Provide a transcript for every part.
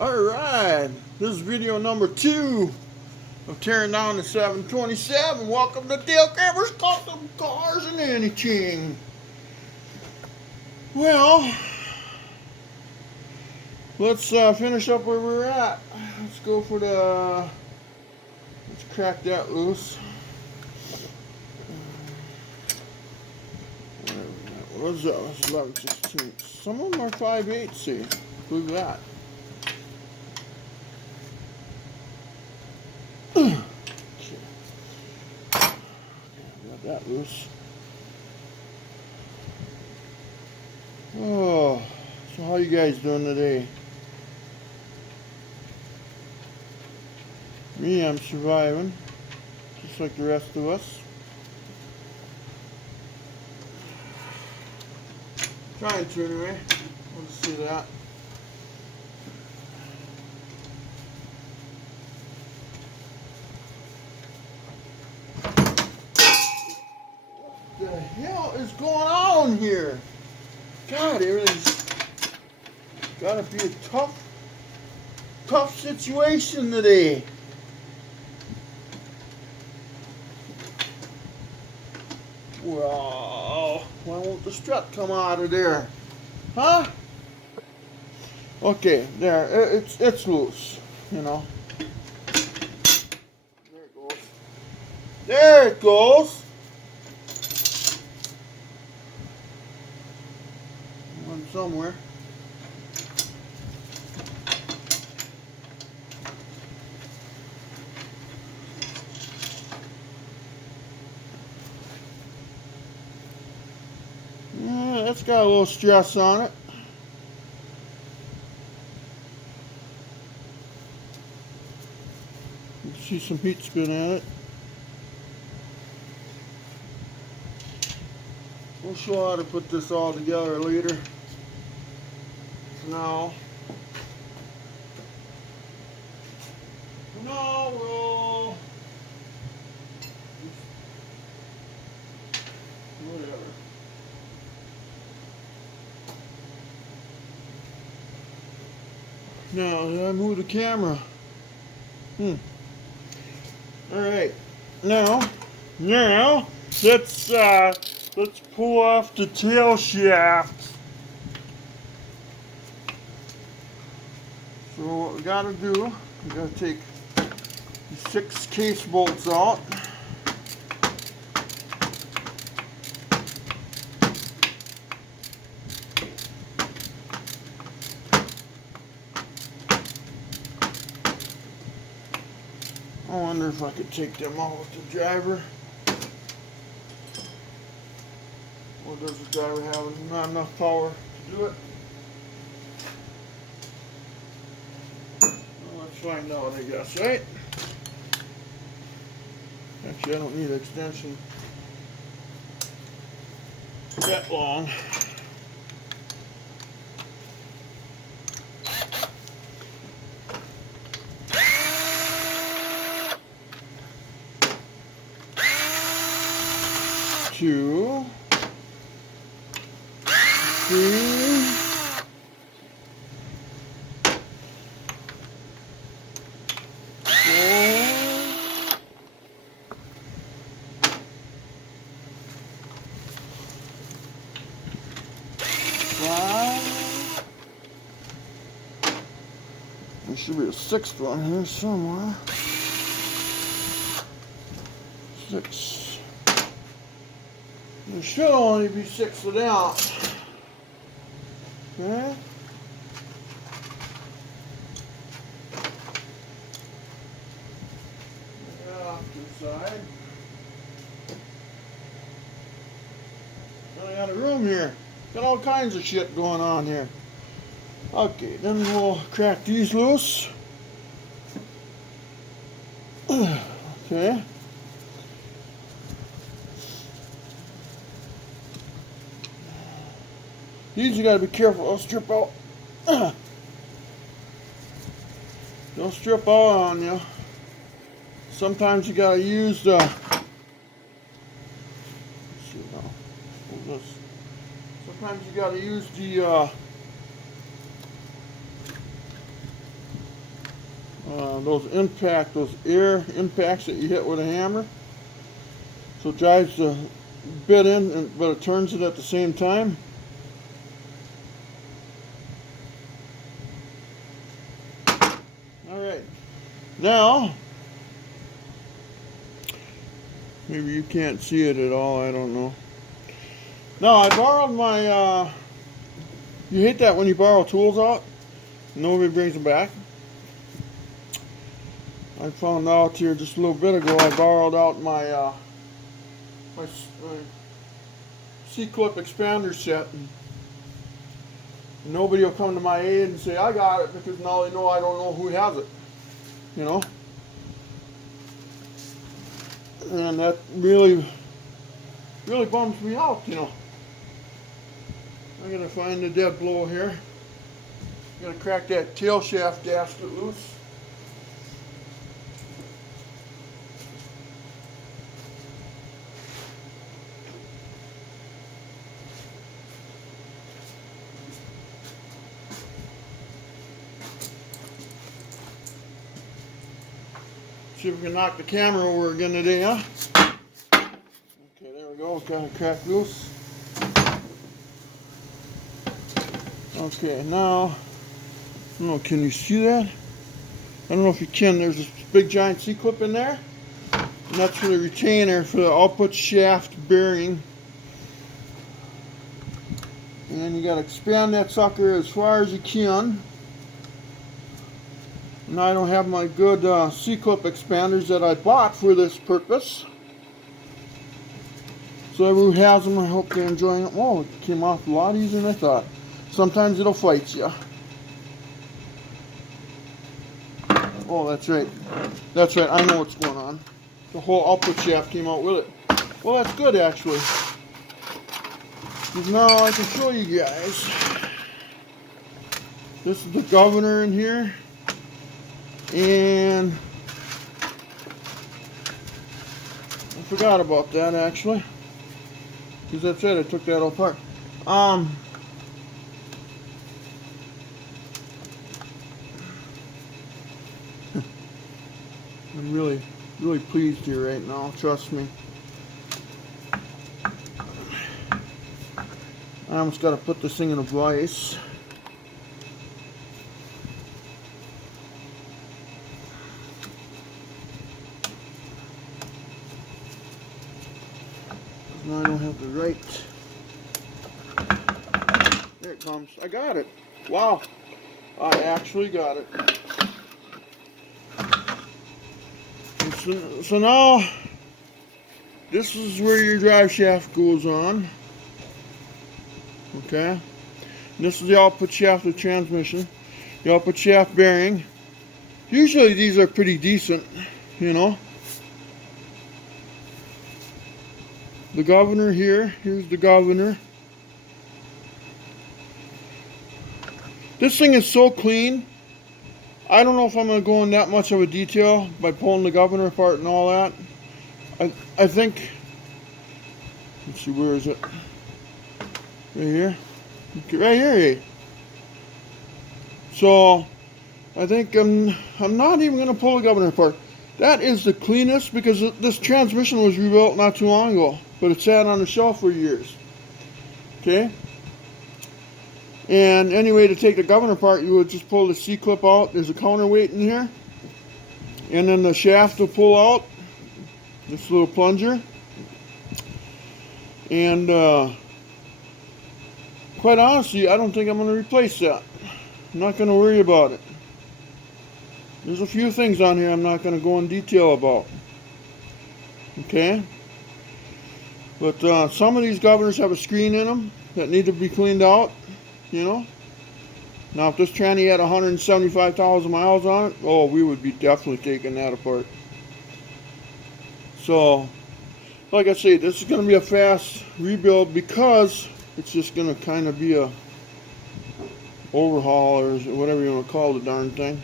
Alright, this is video number 2 of tearing down the 727. Welcome to Dale Kramer's Custom Cars and Anything. Well, let's finish up where we're at. Let's go for the... Let's crack that loose. What is that? That's 11/16. Some of them are 5/8, see. Look at that. Okay. Got that loose. Oh, so how you guys doing today? Me, I'm surviving, just like the rest of us. Trying to anyway. We'll just see that. What the hell is going on here? God, everything's gotta be a tough situation today. Well, why won't the strut come out of there? Huh? Okay, there, it's loose, you know. There it goes. There it goes. One somewhere. Yeah, that's got a little stress on it. You can see some heat spin at it. We'll show how to put this all together later. No, we'll whatever. Now, did I move the camera? All right. Now, let's pull off the tail shaft. So what we gotta do, we gotta take the 6 case bolts out. I wonder if I could take them out with the driver. Or does the driver have not enough power to do it? Well, let's find out, I guess, right? Actually, I don't need an extension that long. Two, 3, 4, 5. There should be a 6th one here somewhere. 6. There should only be 6 of them. Okay. Off to the side. I got a room here. Got all kinds of shit going on here. Okay, then we'll crack these loose. Okay. These you gotta be careful, they'll strip out. They'll strip out on you. Sometimes you gotta use the... Let's see now. Sometimes you gotta use the those air impacts that you hit with a hammer. So it drives the bit in, but it turns it at the same time. Alright, now, maybe you can't see it at all, I don't know. Now, I borrowed my, you hate that when you borrow tools out, nobody brings them back. I found out here just a little bit ago, I borrowed out my, my C-clip expander set. And nobody will come to my aid and say, I got it, because now they know I don't know who has it. You know? And that really bums me out, you know. I'm going to find the dead blow here. I'm going to crack that tail shaft gasket loose. See if we can knock the camera over again today, huh? Okay, there we go. Got it cracked loose. Okay, now, I don't know, can you see that? I don't know if you can. There's this big giant C-clip in there. And that's for the retainer for the output shaft bearing. And then you got to expand that sucker as far as you can. Now I don't have my good C-clip expanders that I bought for this purpose. So everyone who has them, I hope they're enjoying it. Oh, it came off a lot easier than I thought. Sometimes it'll fight you. Oh, that's right. That's right, I know what's going on. The whole output shaft came out with it. Well, that's good actually. Because now I can show you guys. This is the governor in here. And I forgot about that actually, because that's it, I took that all apart. I'm really pleased here right now, trust me. I almost got to put this thing in a vise. Now I don't have the right. There it comes. I got it. Wow. I actually got it. So now, this is where your drive shaft goes on. Okay. And this is the output shaft of the transmission. The output shaft bearing. Usually these are pretty decent, you know. The governor here, here's the governor. This thing is so clean, I don't know if I'm going to go in that much of a detail by pulling the governor apart and all that. I think, let's see, where is it? Right here? Okay, right here. So, I think I'm not even going to pull the governor apart. That is the cleanest, because this transmission was rebuilt not too long ago. But it sat on the shelf for years. Okay? And anyway, to take the governor apart, you would just pull the C-clip out. There's a counterweight in here. And then the shaft will pull out. This little plunger. And quite honestly, I don't think I'm going to replace that. I'm not going to worry about it. There's a few things on here I'm not going to go in detail about. Okay? But some of these governors have a screen in them that need to be cleaned out, you know. Now if this tranny had 175,000 miles on it, oh, we would be definitely taking that apart. So, like I say, this is going to be a fast rebuild because it's just going to kind of be a overhaul or whatever you want to call the darn thing.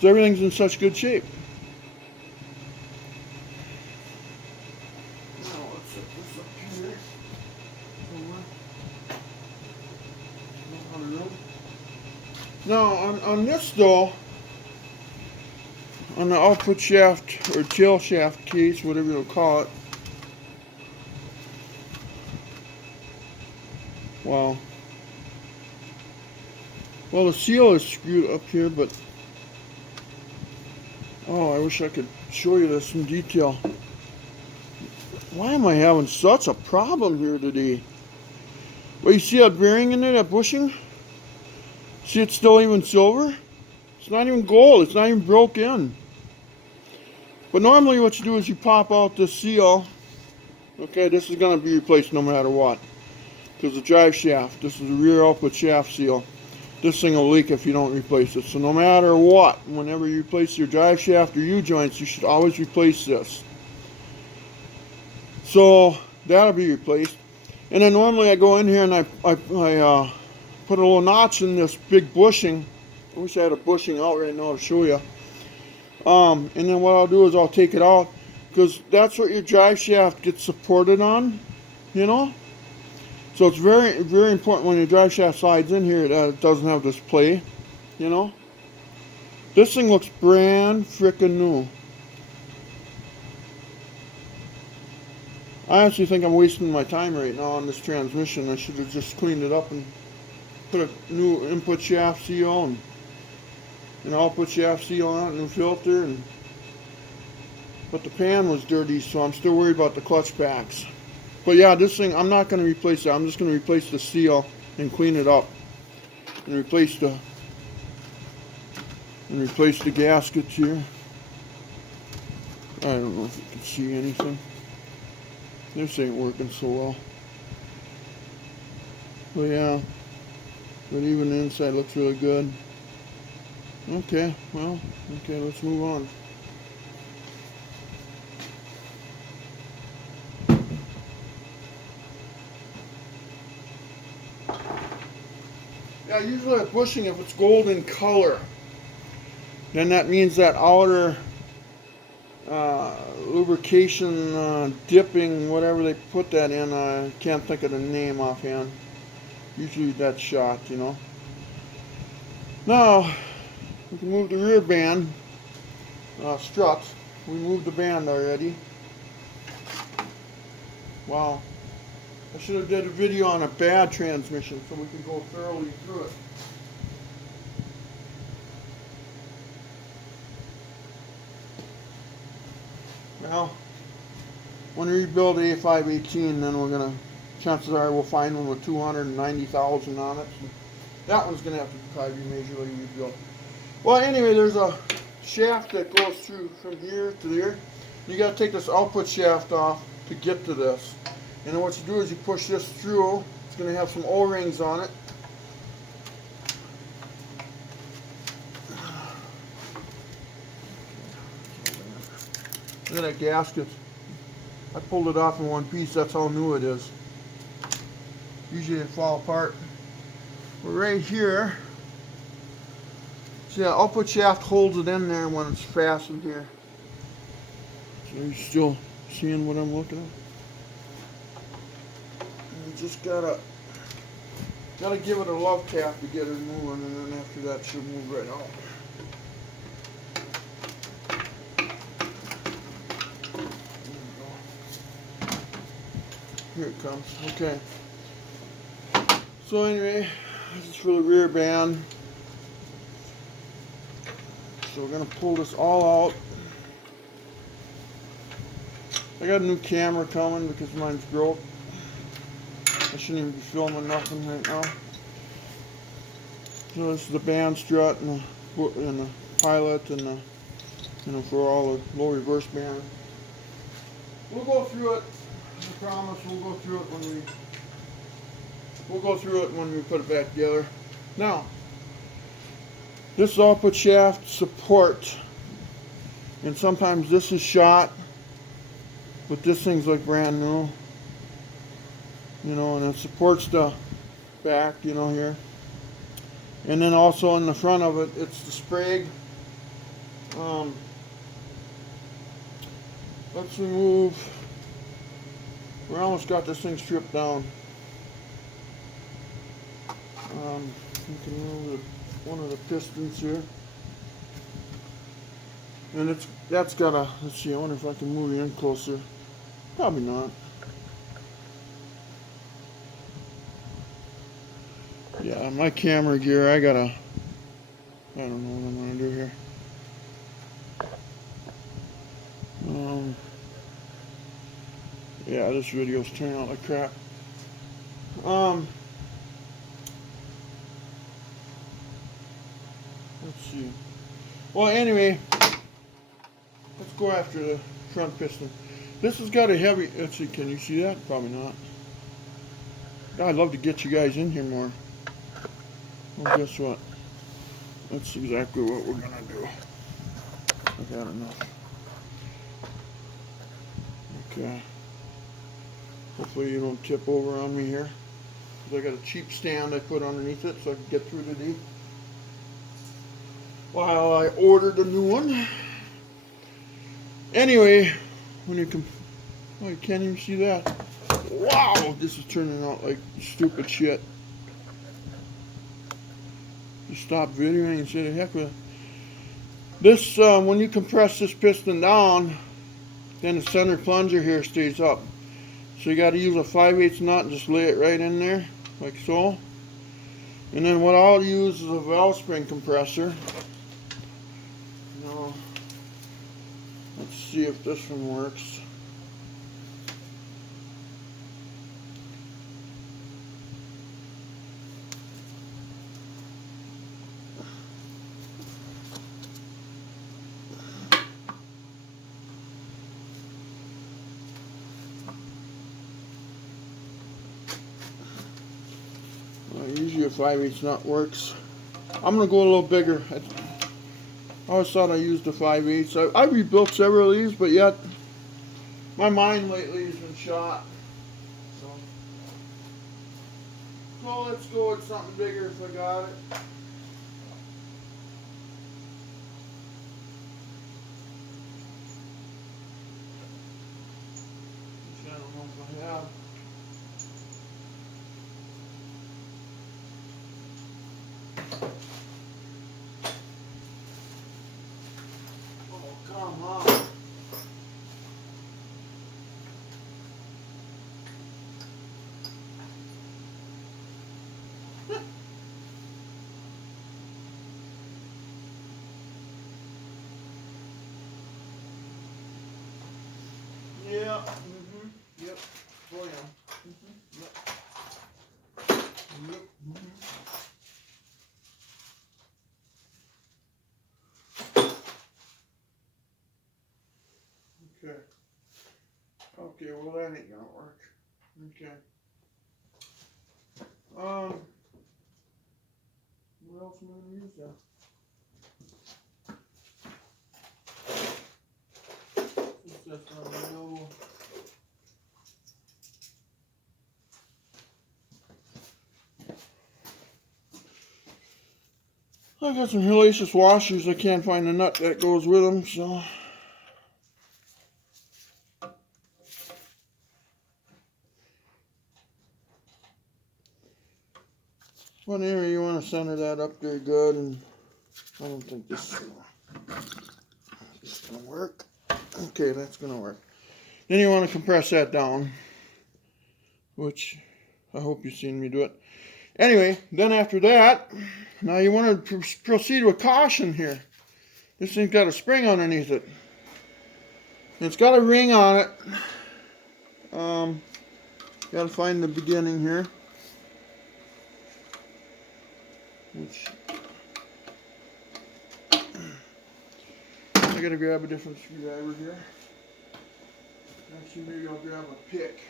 So everything's in such good shape. Now, on this though, on the output shaft or tail shaft case, whatever you'll call it. Wow. Well, the seal is screwed up here, but oh, I wish I could show you this in detail. Why am I having such a problem here today? Well, you see that bearing in there, that bushing? See, it's still even silver? It's not even gold. It's not even broke in. But normally what you do is you pop out this seal. Okay, this is going to be replaced no matter what. Because the drive shaft, this is the rear output shaft seal. This thing will leak if you don't replace it. So no matter what, whenever you replace your drive shaft or U-joints, you should always replace this. So that'll be replaced. And then normally I go in here and I put a little notch in this big bushing. I wish I had a bushing out right now to show you. And then what I'll do is I'll take it out, because that's what your drive shaft gets supported on, you know. So it's very, very important when your drive shaft slides in here that it doesn't have this play, you know. This thing looks brand frickin' new. I actually think I'm wasting my time right now on this transmission. I should have just cleaned it up and put a new input shaft seal and an output shaft seal on it, new filter, but the pan was dirty, so I'm still worried about the clutch packs. But yeah, this thing, I'm not going to replace it. I'm just going to replace the seal and clean it up and replace the gaskets here. I don't know if you can see anything. This ain't working so well. But yeah, but even the inside looks really good. Okay, well, okay, let's move on. Yeah, usually a bushing, if it's golden color, then that means that outer lubrication dipping, whatever they put that in, I can't think of the name offhand. Usually that's shot, you know. Now, we can move the rear band strut. We moved the band already. Wow. I should have did a video on a bad transmission so we can go thoroughly through it. Well, when we rebuild the A518, then we're gonna, chances are we'll find one with 290,000 on it. So that one's gonna have to probably be majorly rebuilt. Well, anyway, there's a shaft that goes through from here to there. You gotta take this output shaft off to get to this. And then what you do is you push this through. It's going to have some O-rings on it. Look at that gasket. I pulled it off in one piece. That's how new it is. Usually it fall apart. But right here, see that output shaft holds it in there when it's fastened here. So you're still seeing what I'm looking at? You just gotta give it a love tap to get it moving, and then after that it should move right out. Here it comes. Okay. So anyway, this is for the rear band. So we're gonna pull this all out. I got a new camera coming because mine's broke. I shouldn't even be filming nothing right now. So this is the band strut and the pilot and the, you know, for all the low reverse band. We'll go through it. I promise we'll go through it when we put it back together. Now, this output shaft support, and sometimes this is shot, but this thing's like brand new. You know, and it supports the back, you know, here. And then also in the front of it, it's the Sprague. Let's remove, we almost got this thing stripped down. You can remove one of the pistons here. And that's got a, let's see, I wonder if I can move it in closer. Probably not. Yeah, my camera gear, I don't know what I'm gonna do here. Yeah, this video's turning out like crap. Let's see. Well, anyway, let's go after the front piston. This has got a heavy, let's see, can you see that? Probably not. I'd love to get you guys in here more. Well, guess what? That's exactly what we're gonna do. I've had enough. Okay. Hopefully you don't tip over on me here. I got a cheap stand I put underneath it so I can get through the day while I ordered a new one. Anyway, when you can, oh, you can't even see that. Wow, this is turning out like stupid shit. Just stop videoing and say the heck with it. This, when you compress this piston down, then the center plunger here stays up. So you got to use a 5/8 nut and just lay it right in there, like so. And then what I'll use is a valve spring compressor. Now, let's see if this one works. Usually a 5/8 nut works. I'm going to go a little bigger. I always thought I used a 5/8. I rebuilt several of these, but yet my mind lately has been shot. So let's go with something bigger if I got it. Which I don't know if I have. Oh, come on. Yeah. Yep. Oh yeah. Yep. Yep. Okay. Okay. Well, that ain't gonna work. Okay. What else am I gonna use there? What's that available? I got some hellacious washers. I can't find the nut that goes with them, so. But anyway, you want to center that up there good, and I don't think this is going to work. Okay, that's going to work. Then you want to compress that down, which I hope you've seen me do it. Anyway, then after that, now you want to proceed with caution here. This thing's got a spring underneath it. And it's got a ring on it. Got to find the beginning here. Which I gotta grab a different screwdriver here. Actually, maybe I'll grab a pick.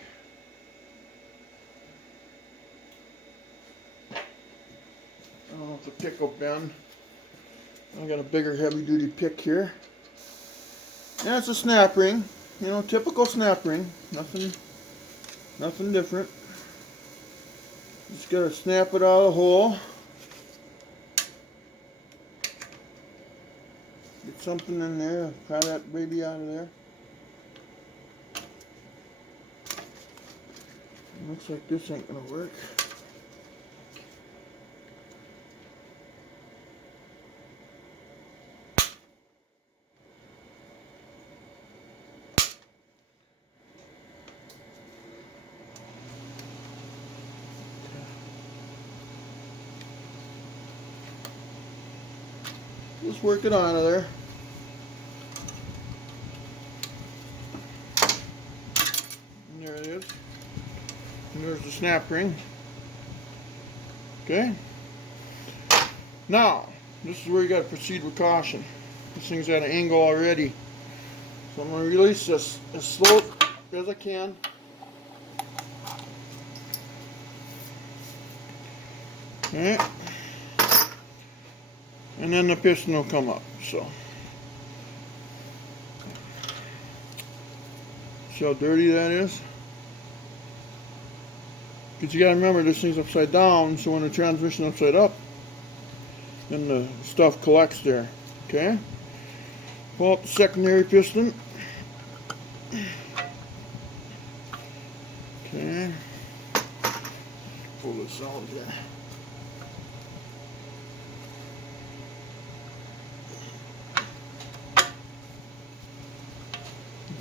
I don't know if the pick will bend. I got a bigger, heavy-duty pick here. And it's a snap ring. You know, typical snap ring. Nothing different. Just gotta snap it out of the hole. Get something in there. Pry that baby out of there. Looks like this ain't gonna work. Just work it out of there. And there it is. And there's the snap ring. Okay. Now, this is where you got to proceed with caution. This thing's at an angle already. So I'm going to release this as slow as I can. Okay. And then the piston will come up. So, see how dirty that is? Because you got to remember this thing's upside down, so when the transmission upside up, then the stuff collects there. Okay? Pull up the secondary piston. Okay. Pull this out here.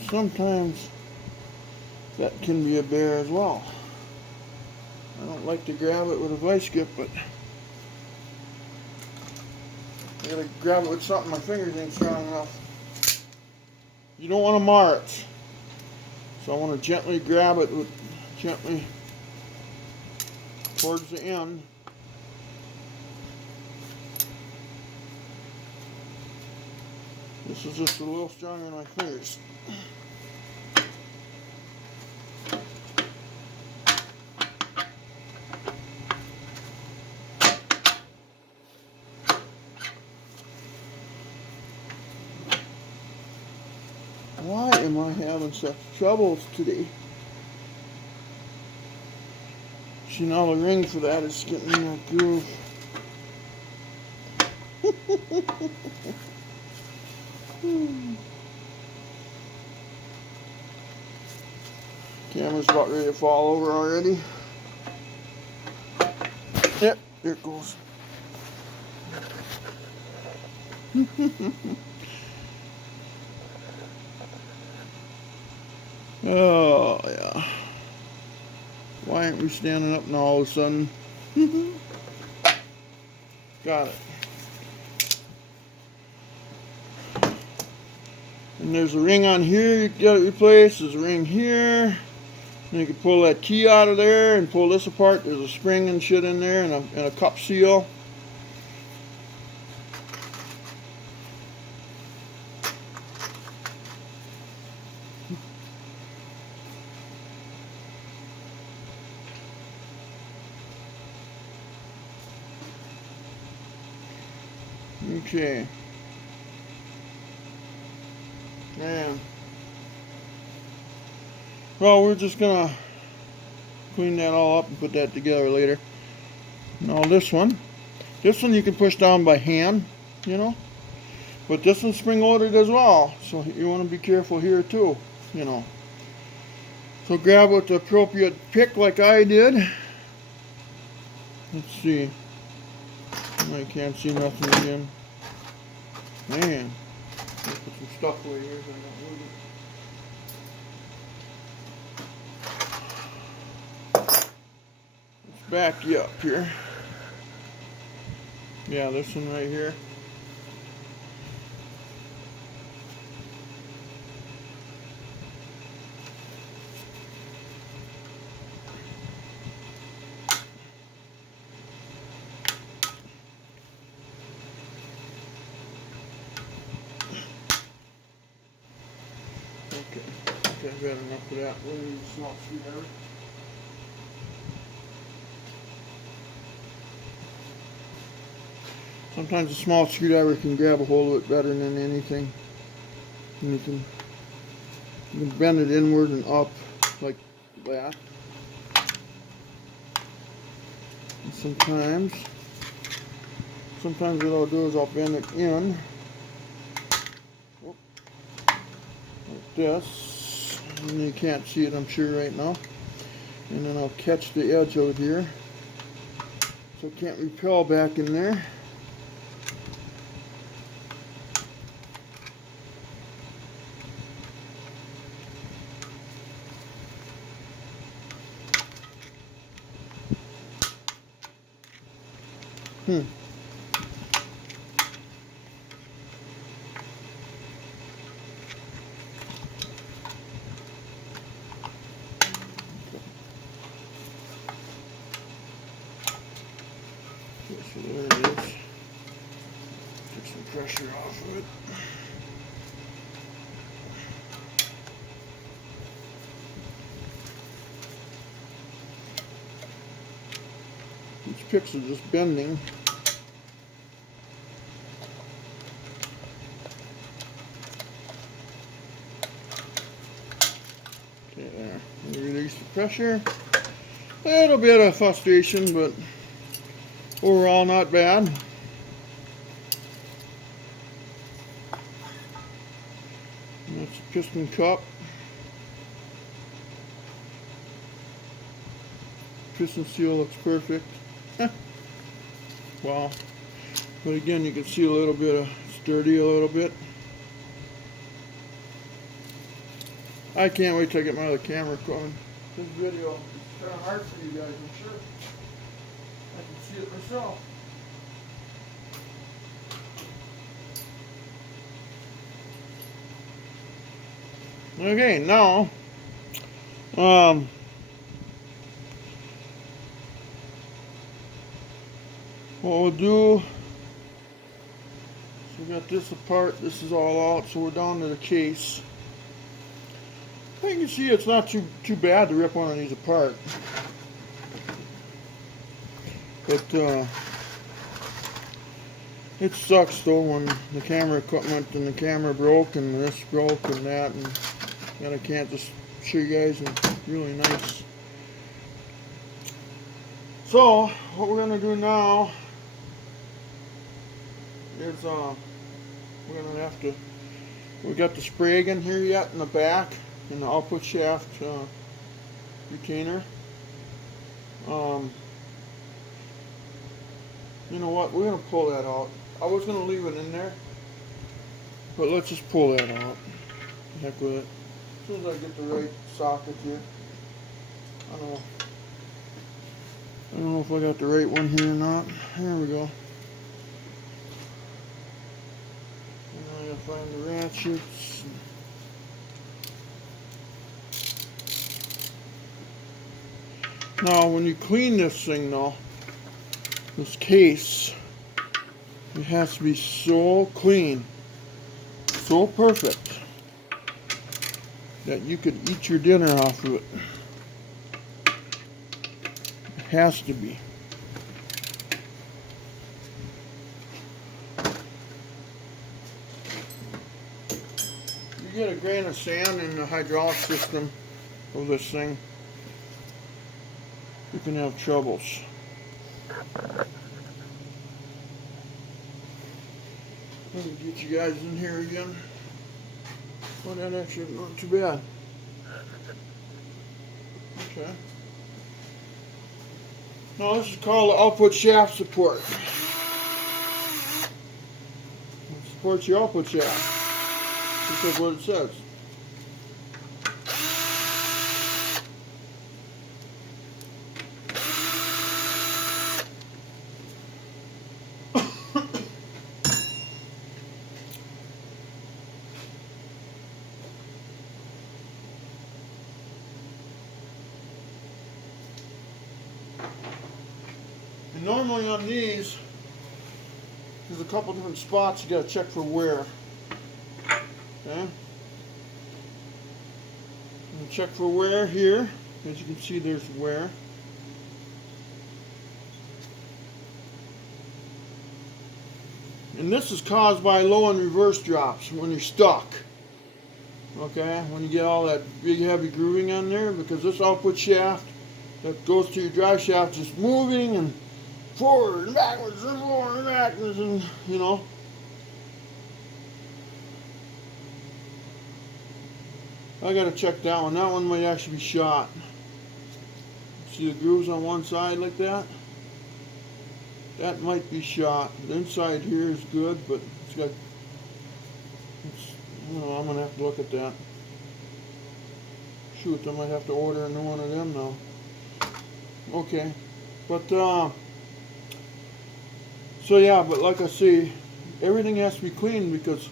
Sometimes that can be a bear as well. I don't like to grab it with a vice grip, but I gotta grab it with something. My fingers ain't strong enough. You don't want to mar it. So I want to gently grab it with gently towards the end. This is just a little stronger than my fingers. Why am I having such troubles today? See, now the ring for that is getting in that groove. Camera's about ready to fall over already. Yep, there it goes. Oh, yeah. Why aren't we standing up now all of a sudden? Got it. And there's a ring on here you got to replace. There's a ring here. And you can pull that key out of there and pull this apart. There's a spring and shit in there and a cup seal. Okay. Man. Well, we're just gonna clean that all up and put that together later. Now this one you can push down by hand, you know. But this one's spring loaded as well, so you want to be careful here too, you know. So grab with the appropriate pick like I did. Let's see. I can't see nothing again. Man, let's put some stuff away here so I don't lose it. Let's back you up here. Yeah, this one right here. Okay, I've got enough of that. We'll need a small screwdriver. Sometimes a small screwdriver can grab a hold of it better than anything. And you can bend it inward and up like that. And sometimes what I'll do is I'll bend it in like this. And you can't see it, I'm sure, right now. And then I'll catch the edge out here so it can't repel back in there. Take some pressure off of it. These picks are just bending. Okay, there. Release the pressure. A little bit of frustration, but overall not bad. And that's the piston cup. Piston seal looks perfect. Wow. But again, you can see a little bit of sturdy a little bit. I can't wait till I get my other camera going. This video is kind of hard for you guys, I'm sure. I can see it myself. Okay, now, what we'll do, so we got this apart, this is all out, so we're down to the case. You can see it's not too bad to rip one of these apart. But it sucks though when the camera equipment and the camera broke and this broke and that, and then I can't just show you guys and really nice. So what we're gonna do now is we're gonna have to, we got the spray gun here yet in the back and the output shaft retainer. You know what, we're gonna pull that out. I was gonna leave it in there, but let's just pull that out. Heck with it. As soon as I get the right socket here. I don't know if I got the right one here or not. There we go. And I gotta find the ratchets. Now when you clean this thing though, this case, it has to be so clean, so perfect, that you could eat your dinner off of it. It has to be. You get a grain of sand in the hydraulic system of this thing, you can have troubles. Let me get you guys in here again. Well, that actually not too bad. Okay. Now this is called the output shaft support. It supports your output shaft. Just like what it says. And normally on these, there's a couple different spots you got to check for wear. Okay? And check for wear here. As you can see, there's wear. And this is caused by low and reverse drops when you're stuck. Okay? When you get all that big heavy grooving on there, because this output shaft that goes to your drive shaft is moving and forward and backwards and forward and backwards, and you know. I gotta check that one. That one might actually be shot. See the grooves on one side like that? That might be shot. The inside here is good, but it's got, you know, I'm gonna have to look at that. Shoot, I might have to order a new one of them now. Okay, but so yeah, but like I say, everything has to be clean because,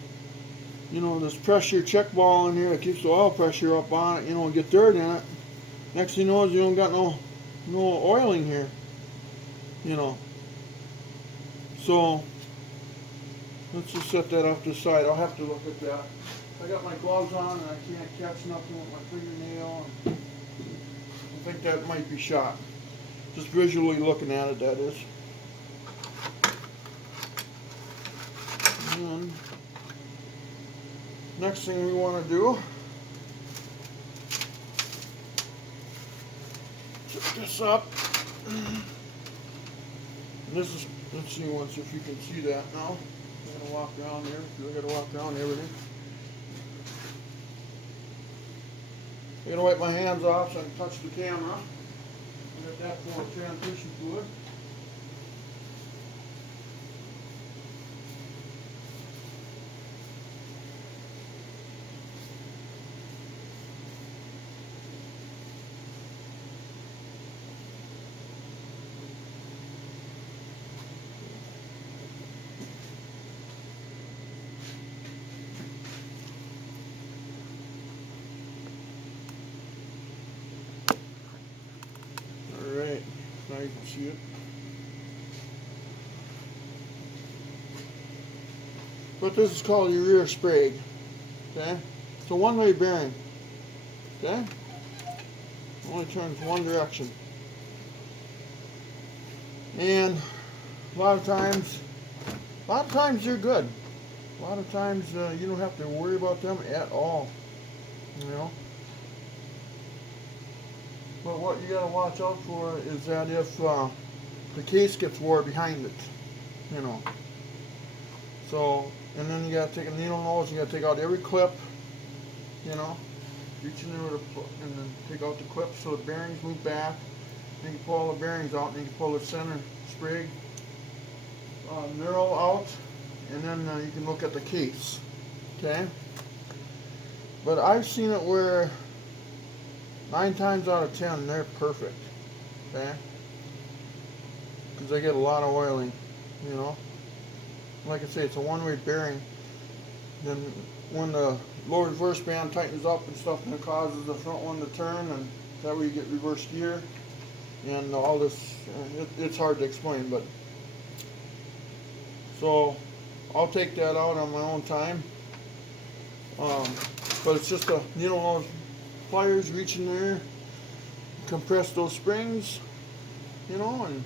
you know, this pressure check ball in here that keeps the oil pressure up on it, you know, get dirt in it. Next thing you know is you don't got no oiling here, you know. So Let's just set that off to the side. I'll have to look at that. I got my gloves on and I can't catch nothing with my fingernail. And I think that might be shot. Just visually looking at it, that is. And then, next thing we want to do, set this up. And this is, let's see once if you can see that now. I'm gonna walk around there. I gotta walk around everything. I'm gonna wipe my hands off so I can touch the camera. I got that full of transition fluid. Alright, now you can see it. But this is called your rear sprig. Okay? It's a one-way bearing. Okay? Only turns one direction. And a lot of times they're good. A lot of times you don't have to worry about them at all. You know? But what you gotta watch out for is that if the case gets wore behind it, you know. So, and then you gotta take a needle nose, you gotta take out every clip, you know, reach in there and then take out the clip so the bearings move back. Then you pull all the bearings out and you can pull the center sprig knurl out, and then you can look at the case, okay? But I've seen it where 9 times out of 10 they're perfect, okay? Because they get a lot of oiling, you know. Like I say, it's a one-way bearing. Then when the low reverse band tightens up and stuff, and it causes the front one to turn, and that way you get reverse gear and all this. It's hard to explain, but so I'll take that out on my own time. But it's just a needle nose pliers, reach in there, compress those springs, you know, and